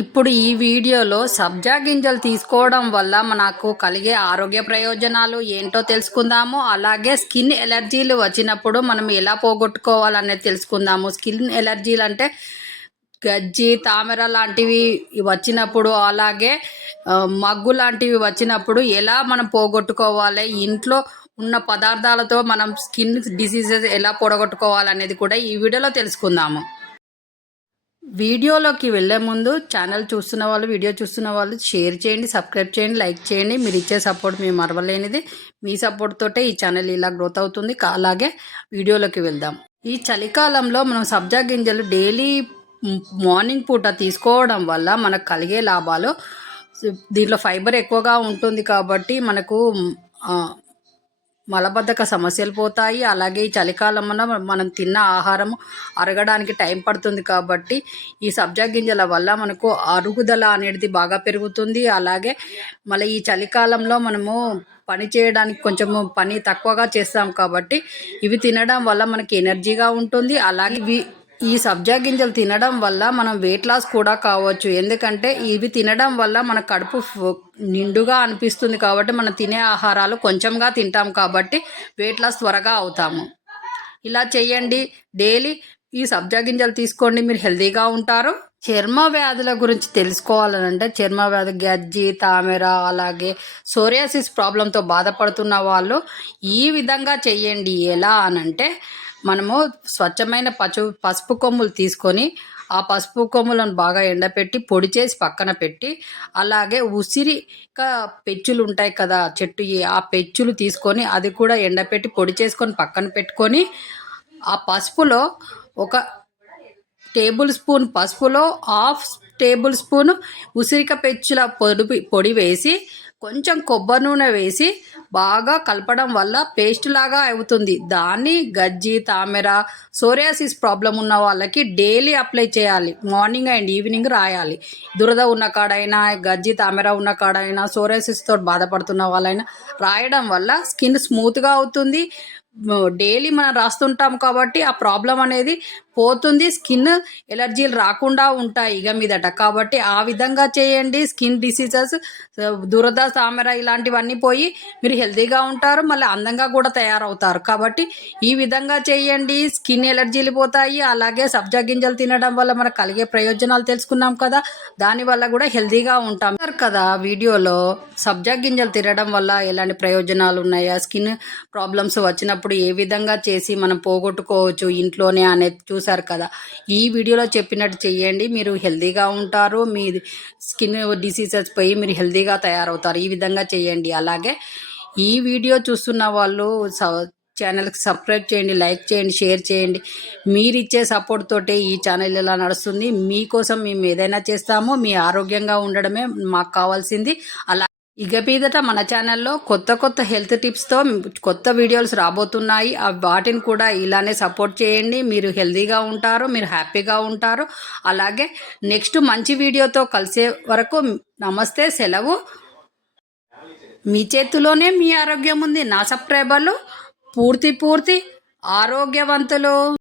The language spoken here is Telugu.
ఇప్పుడు ఈ వీడియోలో సబ్జా గింజలు తీసుకోవడం వల్ల మనకు కలిగే ఆరోగ్య ప్రయోజనాలు ఏంటో తెలుసుకుందాము. అలాగే స్కిన్ ఎలర్జీలు వచ్చినప్పుడు మనం ఎలా పోగొట్టుకోవాలనేది తెలుసుకుందాము. స్కిన్ ఎలర్జీలు అంటే గజ్జి, తామర లాంటివి వచ్చినప్పుడు, అలాగే మగ్గు లాంటివి వచ్చినప్పుడు ఎలా మనం పోగొట్టుకోవాలి, ఇంట్లో ఉన్న పదార్థాలతో మనం స్కిన్ డిసీజెస్ ఎలా పోగొట్టుకోవాలనేది కూడా ఈ వీడియోలో తెలుసుకుందాము. వీడియోలోకి వెళ్ళే ముందు వీడియో చూస్తున్న వాళ్ళు షేర్ చేయండి, సబ్స్క్రైబ్ చేయండి, లైక్ చేయండి. మీరు ఇచ్చే సపోర్ట్ మేము మరవలేనిది. మీ సపోర్ట్ తోటే ఈ ఛానల్ ఇలా గ్రోత్ అవుతుంది. అలాగే వీడియోలోకి వెళ్దాం. ఈ చలికాలంలో మనం సబ్జా గింజలు డైలీ మార్నింగ్ పూట తీసుకోవడం వల్ల మనకు కలిగే లాభాలు, దీంట్లో ఫైబర్ ఎక్కువగా ఉంటుంది కాబట్టి మనకు మలబద్ధక సమస్యలు పోతాయి. అలాగే ఈ చలికాలంలో మనం తిన్న ఆహారం అరగడానికి టైం పడుతుంది కాబట్టి ఈ సబ్జా గింజల వల్ల మనకు అరుగుదల అనేది బాగా పెరుగుతుంది. అలాగే మళ్ళీ ఈ చలికాలంలో మనము పని చేయడానికి కొంచెము పని తక్కువగా చేస్తాం కాబట్టి ఇవి తినడం వల్ల మనకి ఎనర్జీగా ఉంటుంది. అలాగే ఈ సబ్జా గింజలు తినడం వల్ల మనం వెయిట్ లాస్ కూడా కావచ్చు. ఎందుకంటే ఇవి తినడం వల్ల మన కడుపు నిండుగా అనిపిస్తుంది కాబట్టి మనం తినే ఆహారాలు కొంచెంగా తింటాం కాబట్టి వెయిట్ లాస్ త్వరగా అవుతాము. ఇలా చేయండి, డైలీ ఈ సబ్జా గింజలు తీసుకోండి, మీరు హెల్తీగా ఉంటారు. చర్మ వ్యాధుల గురించి తెలుసుకోవాలనంటే చర్మ వ్యాధి, గజ్జి, తామర, అలాగే సోరియాసిస్ ప్రాబ్లంతో బాధపడుతున్న వాళ్ళు ఈ విధంగా చేయండి. ఎలా అనంటే మనము స్వచ్ఛమైన పసుపు కొమ్ములు తీసుకొని ఆ పసుపు కొమ్ములను బాగా ఎండపెట్టి పొడి చేసి పక్కన పెట్టి, అలాగే ఉసిరిక పెచ్చులు ఉంటాయి కదా చెట్టు, ఆ పెచ్చులు తీసుకొని అది కూడా ఎండపెట్టి పొడి చేసుకొని పక్కన పెట్టుకొని, ఆ పసుపులో 1 టేబుల్ స్పూన్ పసుపులో 1/2 టేబుల్ స్పూన్ ఉసిరిక పెచ్చుల పొడి వేసి కొంచెం కొబ్బరి నూనె వేసి బాగా కలపడం వల్ల పేస్ట్ లాగా అవుతుంది. దాన్ని గజ్జి, తామర, సోరియాసిస్ ప్రాబ్లం ఉన్న వాళ్ళకి డైలీ అప్లై చేయాలి. మార్నింగ్ అండ్ ఈవినింగ్ రాయాలి. దురద ఉన్న కాడైనా, గజ్జి, తామర ఉన్న కాడైనా, సోరియాసిస్తో బాధపడుతున్న వాళ్ళైనా రాయడం వల్ల స్కిన్ స్మూత్గా అవుతుంది. డైలీ మనం రాస్తుంటాం కాబట్టి ఆ ప్రాబ్లం అనేది పోతుంది. స్కిన్ ఎలర్జీలు రాకుండా ఉంటాయి ఇక మీదట. కాబట్టి ఆ విధంగా చేయండి. స్కిన్ డిసీజెస్, దురద, తామర ఇలాంటివన్నీ పోయి మీరు హెల్తీగా ఉంటారు, మళ్ళీ అందంగా కూడా తయారవుతారు. కాబట్టి ఈ విధంగా చేయండి, స్కిన్ ఎలర్జీలు పోతాయి. అలాగే సబ్జా గింజలు తినడం వల్ల మనకు కలిగే ప్రయోజనాలు తెలుసుకున్నాం కదా, దానివల్ల కూడా హెల్తీగా ఉంటాం కదా. వీడియోలో సబ్జా గింజలు తినడం వల్ల ఎలాంటి ప్రయోజనాలు ఉన్నాయా, స్కిన్ ప్రాబ్లమ్స్ వచ్చినప్పుడు ఏ విధంగా చేసి మనం పోగొట్టుకోవచ్చు ఇంట్లోనే అనేది చూసారు కదా. ఈ వీడియోలో చెప్పినట్టు చెయ్యండి, మీరు హెల్తీగా ఉంటారు. మీ స్కిన్ డిసీజెస్ పోయి మీరు హెల్తీగా తయారవుతారు. ఈ విధంగా చేయండి. అలాగే ఈ వీడియో చూస్తున్న వాళ్ళు ఛానల్కి సబ్స్క్రైబ్ చేయండి, లైక్ చేయండి, షేర్ చేయండి. మీరు ఇచ్చే సపోర్ట్ తోటే ఈ ఛానల్ ఇలా నడుస్తుంది. మీకోసం మేము ఏదైనా చేస్తామో, మీ ఆరోగ్యంగా ఉండడమే మాకు కావాల్సింది. అలా ఇక మీదట మన ఛానల్లో కొత్త హెల్త్ టిప్స్తో కొత్త వీడియోస్ రాబోతున్నాయి. వాటిని కూడా ఇలానే సపోర్ట్ చేయండి. మీరు హెల్తీగా ఉంటారు, మీరు హ్యాపీగా ఉంటారు. అలాగే నెక్స్ట్ మంచి వీడియోతో కలిసే వరకు నమస్తే, సెలవు. మీ చేతిలోనే మీ ఆరోగ్యం ఉంది. నా సబ్స్క్రైబర్లు పూర్తి ఆరోగ్యవంతులు.